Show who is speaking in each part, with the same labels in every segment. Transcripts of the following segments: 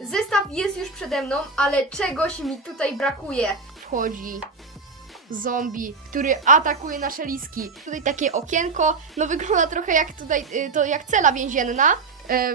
Speaker 1: Zestaw jest już przede mną, ale czegoś mi tutaj brakuje. Wchodzi zombie, który atakuje nasze liski. Tutaj takie okienko, no wygląda trochę jak tutaj, y, to jak cela więzienna.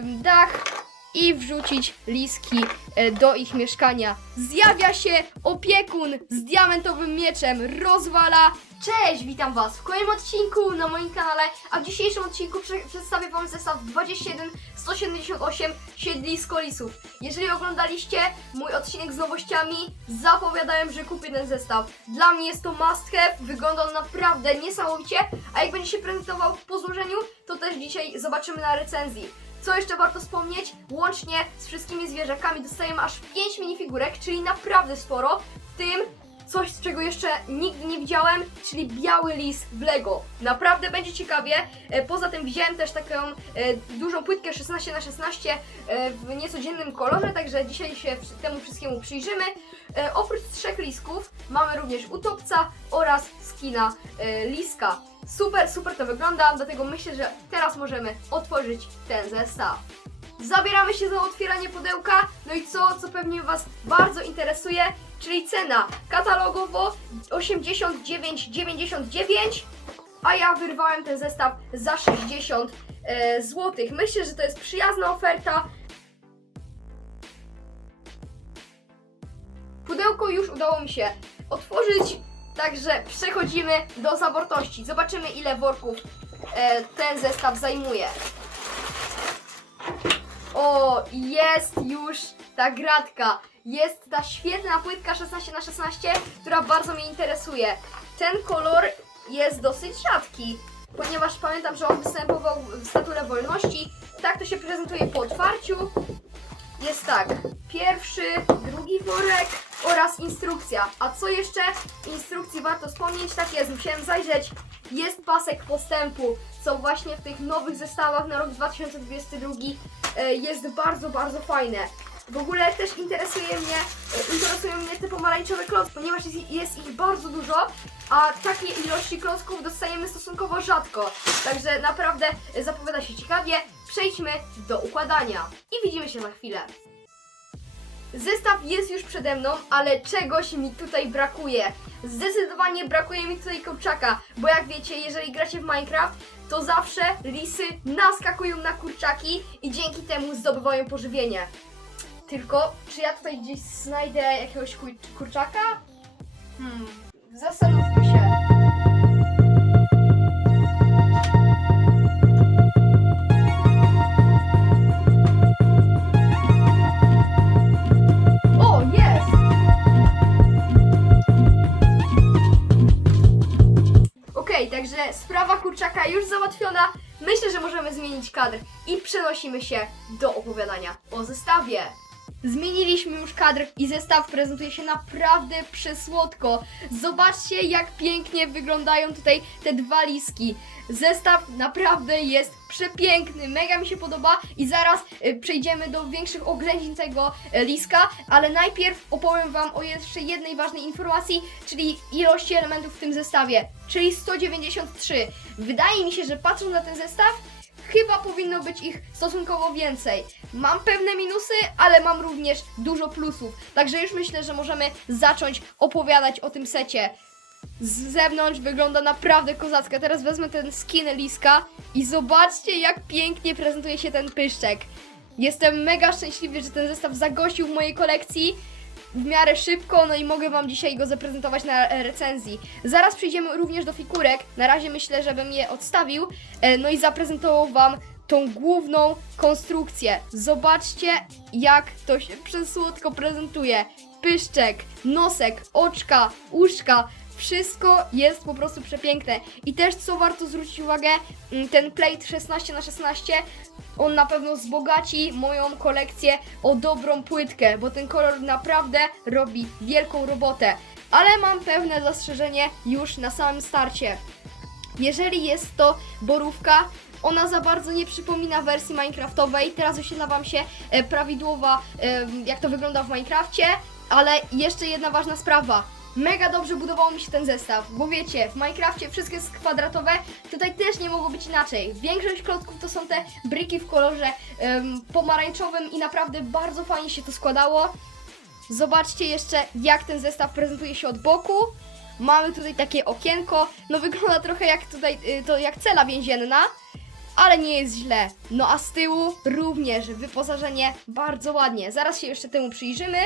Speaker 1: Dach i wrzucić liski e, do ich mieszkania. Zjawia się opiekun z diamentowym mieczem, rozwala. Cześć, witam Was w kolejnym odcinku na moim kanale, a w dzisiejszym odcinku prze przedstawię Wam zestaw 21 178 siedlisko lisów. Jeżeli oglądaliście mój odcinek z nowościami, zapowiadałem, że kupię ten zestaw. Dla mnie jest to must have, wygląda on naprawdę niesamowicie, a jak będzie się prezentował po złożeniu, to też dzisiaj zobaczymy na recenzji. Co jeszcze warto wspomnieć? Łącznie z wszystkimi zwierzakami dostajemy aż 5 minifigurek, czyli naprawdę sporo, w tym coś, czego jeszcze nigdy nie widziałem, czyli biały lis w Lego. Naprawdę będzie ciekawie. E, Poza tym wziąłem też taką e, dużą płytkę 16 na 16 e, w niecodziennym kolorze, także dzisiaj się temu wszystkiemu przyjrzymy. Oprócz trzech lisków mamy również utopca oraz skina liska. Super, super to wygląda, dlatego myślę, że teraz możemy otworzyć ten zestaw. Zabieramy się za otwieranie pudełka, no i co, co pewnie Was bardzo interesuje, czyli cena katalogowo 89,99, a ja wyrwałem ten zestaw za 60 e, zł. Myślę, że to jest przyjazna oferta. Pudełko już udało mi się otworzyć, także przechodzimy do zawartości. Zobaczymy ile worków e, ten zestaw zajmuje. O, jest już ta gratka. Jest ta świetna płytka 16 na 16 która bardzo mnie interesuje. Ten kolor jest dosyć rzadki, ponieważ pamiętam, że on występował w Statule Wolności. Tak to się prezentuje po otwarciu. Jest tak, pierwszy, drugi worek oraz instrukcja. A co jeszcze instrukcji warto wspomnieć? Tak jest, musiałem zajrzeć. Jest pasek postępu, co właśnie w tych nowych zestawach na rok 2022 e, jest bardzo, bardzo fajne. W ogóle też interesuje mnie, e, interesują mnie te pomarańczowe klocki, ponieważ jest, jest ich bardzo dużo, a takiej ilości klocków dostajemy stosunkowo rzadko. Także naprawdę e, zapowiada się ciekawie. Przejdźmy do układania i widzimy się za chwilę. Zestaw jest już przede mną, ale czegoś mi tutaj brakuje. Zdecydowanie brakuje mi tutaj kurczaka, bo jak wiecie, jeżeli gracie w Minecraft, to zawsze lisy naskakują na kurczaki i dzięki temu zdobywają pożywienie. Tylko, czy ja tutaj gdzieś znajdę jakiegoś kurczaka? Hmm, zastanówmy się. Już załatwiona. Myślę, że możemy zmienić kadr i przenosimy się do opowiadania o zestawie. Zmieniliśmy już kadr i zestaw prezentuje się naprawdę przesłodko. Zobaczcie, jak pięknie wyglądają tutaj te dwa liski. Zestaw naprawdę jest przepiękny, mega mi się podoba i zaraz y, przejdziemy do większych oględzin tego y, liska, ale najpierw opowiem Wam o jeszcze jednej ważnej informacji, czyli ilości elementów w tym zestawie, czyli 193. Wydaje mi się, że patrząc na ten zestaw, chyba powinno być ich stosunkowo więcej. Mam pewne minusy, ale mam również dużo plusów. Także już myślę, że możemy zacząć opowiadać o tym secie. Z zewnątrz wygląda naprawdę kozacka. Teraz wezmę ten skin liska i zobaczcie, jak pięknie prezentuje się ten pyszczek. Jestem mega szczęśliwy, że ten zestaw zagościł w mojej kolekcji w miarę szybko, no i mogę Wam dzisiaj go zaprezentować na e, recenzji. Zaraz przejdziemy również do figurek. Na razie myślę, żebym je odstawił, e, no i zaprezentował Wam tą główną konstrukcję. Zobaczcie, jak to się przesłodko prezentuje. Pyszczek, nosek, oczka, uszka. Wszystko jest po prostu przepiękne. I też co warto zwrócić uwagę, mm, ten plate 16 na 16 on na pewno wzbogaci moją kolekcję o dobrą płytkę, bo ten kolor naprawdę robi wielką robotę. Ale mam pewne zastrzeżenie już na samym starcie. Jeżeli jest to borówka, ona za bardzo nie przypomina wersji Minecraftowej. Teraz oświetla Wam się e, prawidłowa, e, jak to wygląda w Minecrafcie. Ale jeszcze jedna ważna sprawa. Mega dobrze budowało mi się ten zestaw, bo wiecie, w Minecrafcie wszystko jest kwadratowe, tutaj też nie mogło być inaczej. Większość klocków to są te bryki w kolorze pomarańczowym i naprawdę bardzo fajnie się to składało. Zobaczcie jeszcze, jak ten zestaw prezentuje się od boku. Mamy tutaj takie okienko, no wygląda trochę jak tutaj, y, to jak cela więzienna, ale nie jest źle. No a z tyłu również wyposażenie bardzo ładnie. Zaraz się jeszcze temu przyjrzymy.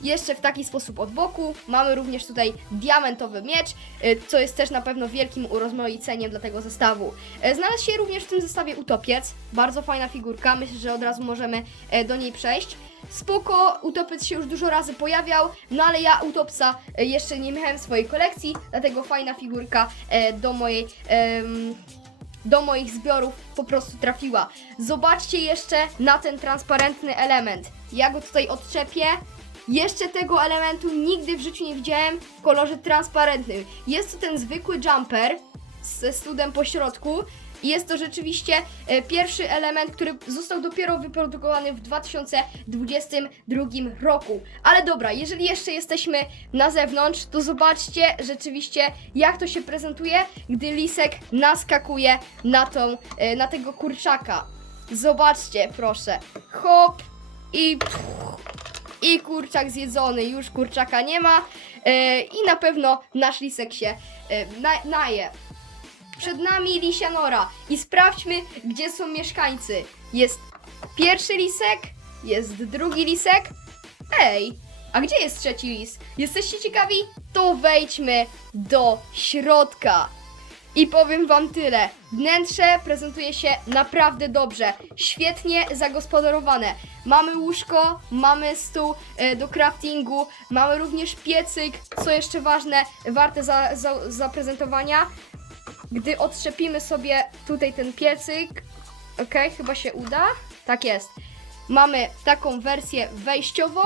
Speaker 1: Jeszcze w taki sposób od boku. Mamy również tutaj diamentowy miecz, y, co jest też na pewno wielkim urozmaiceniem dla tego zestawu. E, Znalazł się również w tym zestawie utopiec. Bardzo fajna figurka. Myślę, że od razu możemy e, do niej przejść. Spoko, utopiec się już dużo razy pojawiał, no ale ja utopca e, jeszcze nie miałem w swojej kolekcji, dlatego fajna figurka do mojej. do moich zbiorów po prostu trafiła. Zobaczcie jeszcze na ten transparentny element. Ja go tutaj odczepię. Jeszcze tego elementu nigdy w życiu nie widziałem w kolorze transparentnym. Jest to ten zwykły jumper ze studem po środku. Jest to rzeczywiście e, pierwszy element, który został dopiero wyprodukowany w 2022 roku. Ale dobra, jeżeli jeszcze jesteśmy na zewnątrz, to zobaczcie rzeczywiście, jak to się prezentuje, gdy lisek naskakuje na, tą, e, na tego kurczaka. Zobaczcie, proszę. Hop i i kurczak zjedzony, już kurczaka nie ma e, i na pewno nasz lisek się e, na, naje. Przed nami lisia nora i sprawdźmy, gdzie są mieszkańcy. Jest pierwszy lisek, jest drugi lisek. Ej, a gdzie jest trzeci lis? Jesteście ciekawi? To wejdźmy do środka. I powiem wam tyle. Wnętrze prezentuje się naprawdę dobrze. Świetnie zagospodarowane. Mamy łóżko, mamy stół e, do craftingu, mamy również piecyk, co jeszcze ważne, warte za, za, zaprezentowania. Gdy otrzepimy sobie tutaj ten piecyk, ok, chyba się uda. Tak jest. Mamy taką wersję wejściową,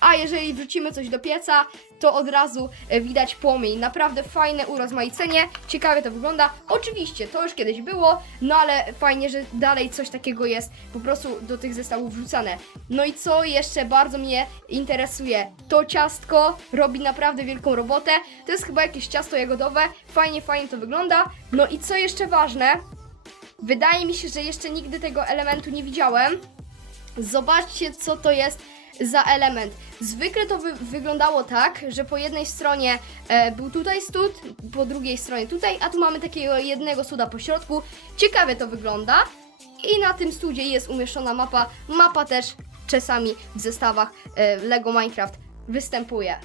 Speaker 1: a jeżeli wrzucimy coś do pieca, to od razu e, widać płomień. Naprawdę fajne urozmaicenie, ciekawie to wygląda. Oczywiście, to już kiedyś było, no ale fajnie, że dalej coś takiego jest po prostu do tych zestawów wrzucane. No i co jeszcze bardzo mnie interesuje, to ciastko robi naprawdę wielką robotę. To jest chyba jakieś ciasto jagodowe, fajnie, fajnie to wygląda. No i co jeszcze ważne, wydaje mi się, że jeszcze nigdy tego elementu nie widziałem. Zobaczcie, co to jest za element. Zwykle to wy wyglądało tak, że po jednej stronie e, był tutaj stud, po drugiej stronie tutaj, a tu mamy takiego jednego studa po środku. Ciekawie to wygląda. I na tym studzie jest umieszczona mapa. Mapa też czasami w zestawach e, Lego Minecraft występuje.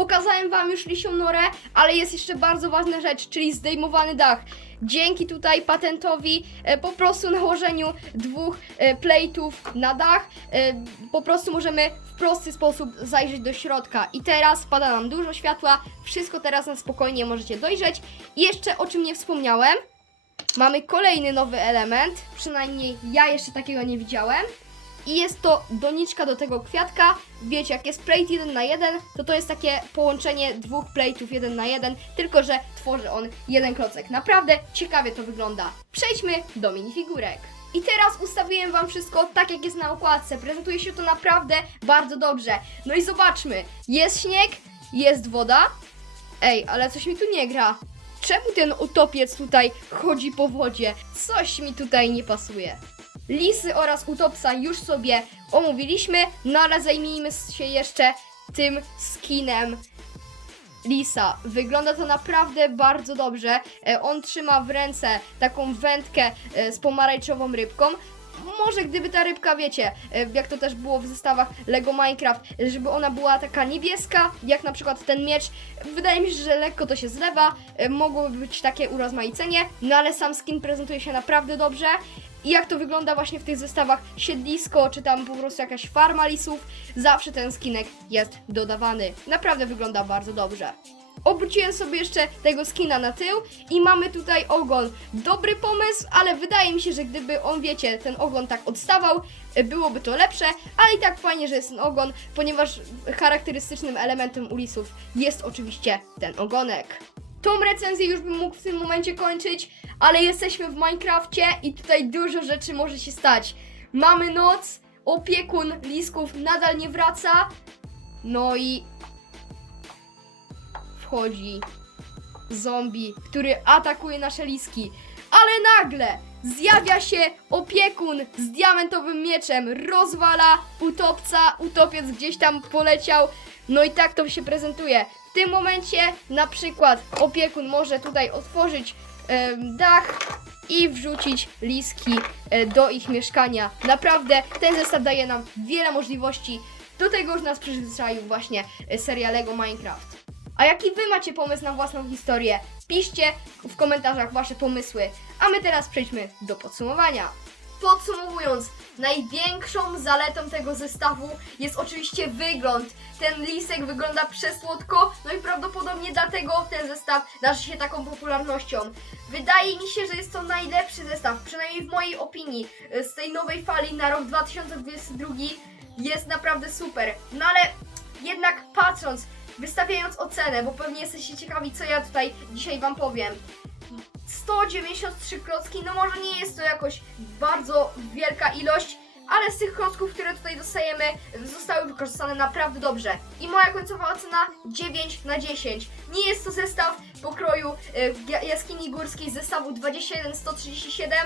Speaker 1: Pokazałem Wam już lisią norę, ale jest jeszcze bardzo ważna rzecz, czyli zdejmowany dach. Dzięki tutaj patentowi, e, po prostu nałożeniu dwóch e, plate'ów na dach, e, po prostu możemy w prosty sposób zajrzeć do środka. I teraz pada nam dużo światła, wszystko teraz na spokojnie możecie dojrzeć. I jeszcze o czym nie wspomniałem, mamy kolejny nowy element, przynajmniej ja jeszcze takiego nie widziałem. I jest to doniczka do tego kwiatka. Wiecie, jak jest plate 1 na 1, to to jest takie połączenie dwóch plate'ów 1 na 1, tylko że tworzy on jeden klocek. Naprawdę ciekawie to wygląda. Przejdźmy do minifigurek. I teraz ustawiłem Wam wszystko tak, jak jest na okładce. Prezentuje się to naprawdę bardzo dobrze. No i zobaczmy. Jest śnieg, jest woda. Ej, ale coś mi tu nie gra. Czemu ten utopiec tutaj chodzi po wodzie? Coś mi tutaj nie pasuje. Lisy oraz utopsa już sobie omówiliśmy, no ale zajmijmy się jeszcze tym skinem lisa. Wygląda to naprawdę bardzo dobrze. E, On trzyma w ręce taką wędkę e, z pomarańczową rybką. Może gdyby ta rybka, wiecie, e, jak to też było w zestawach Lego Minecraft, żeby ona była taka niebieska, jak na przykład ten miecz, wydaje mi się, że lekko to się zlewa, mogłoby być takie urozmaicenie, no ale sam skin prezentuje się naprawdę dobrze. I jak to wygląda właśnie w tych zestawach siedlisko, czy tam po prostu jakaś farma lisów, zawsze ten skinek jest dodawany. Naprawdę wygląda bardzo dobrze. Obróciłem sobie jeszcze tego skina na tył i mamy tutaj ogon. Dobry pomysł, ale wydaje mi się, że gdyby on, wiecie, ten ogon tak odstawał, byłoby to lepsze, ale i tak fajnie, że jest ten ogon, ponieważ charakterystycznym elementem ulisów jest oczywiście ten ogonek. Tą recenzję już bym mógł w tym momencie kończyć, ale jesteśmy w Minecrafcie i tutaj dużo rzeczy może się stać. Mamy noc, opiekun lisków nadal nie wraca, no i nadchodzi zombie, który atakuje nasze liski. Ale nagle zjawia się opiekun z diamentowym mieczem, rozwala utopca, utopiec gdzieś tam poleciał. No i tak to się prezentuje. W tym momencie na przykład opiekun może tutaj otworzyć dach i wrzucić liski e, do ich mieszkania. Naprawdę ten zestaw daje nam wiele możliwości. Do tego już nas przyzwyczaił właśnie e, seria Lego Minecraft. A jaki wy macie pomysł na własną historię? Piszcie w komentarzach wasze pomysły. A my teraz przejdźmy do podsumowania. Podsumowując, największą zaletą tego zestawu jest oczywiście wygląd. Ten lisek wygląda przesłodko, no i prawdopodobnie dlatego ten zestaw darzy się taką popularnością. Wydaje mi się, że jest to najlepszy zestaw, przynajmniej w mojej opinii, z tej nowej fali na rok 2022 jest naprawdę super. No ale jednak patrząc, wystawiając ocenę, bo pewnie jesteście ciekawi, co ja tutaj dzisiaj Wam powiem. 193 klocki, no może nie jest to jakoś bardzo wielka ilość, ale z tych klocków, które tutaj dostajemy, zostały wykorzystane naprawdę dobrze. I moja końcowa ocena 9 na 10. Nie jest to zestaw pokroju y, ja- jaskini górskiej zestawu 21137,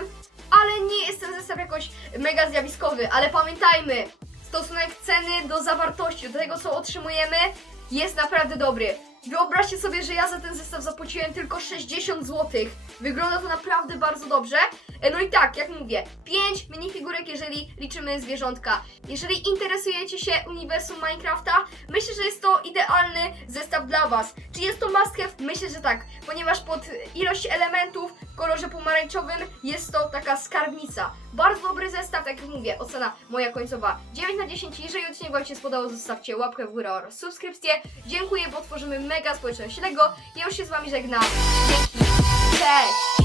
Speaker 1: ale nie jest ten zestaw jakoś mega zjawiskowy. Ale pamiętajmy, stosunek ceny do zawartości, do tego co otrzymujemy, jest naprawdę dobry. Wyobraźcie sobie, że ja za ten zestaw zapłaciłem tylko 60 zł. Wygląda to naprawdę bardzo dobrze. E, No i tak, jak mówię, 5 minifigurek, jeżeli liczymy zwierzątka. Jeżeli interesujecie się uniwersum Minecrafta, myślę, że jest to idealny zestaw dla Was. Czy jest to must have? Myślę, że tak, ponieważ pod ilość elementów kolorze pomarańczowym jest to taka skarbnica. Bardzo dobry zestaw, tak jak mówię, ocena moja końcowa 9 na 10. Jeżeli odcinek Wam się spodobał, zostawcie łapkę w górę oraz subskrypcję. Dziękuję, bo tworzymy mega społeczność Lego. Ja już się z Wami żegnam. Dzięki. Cześć!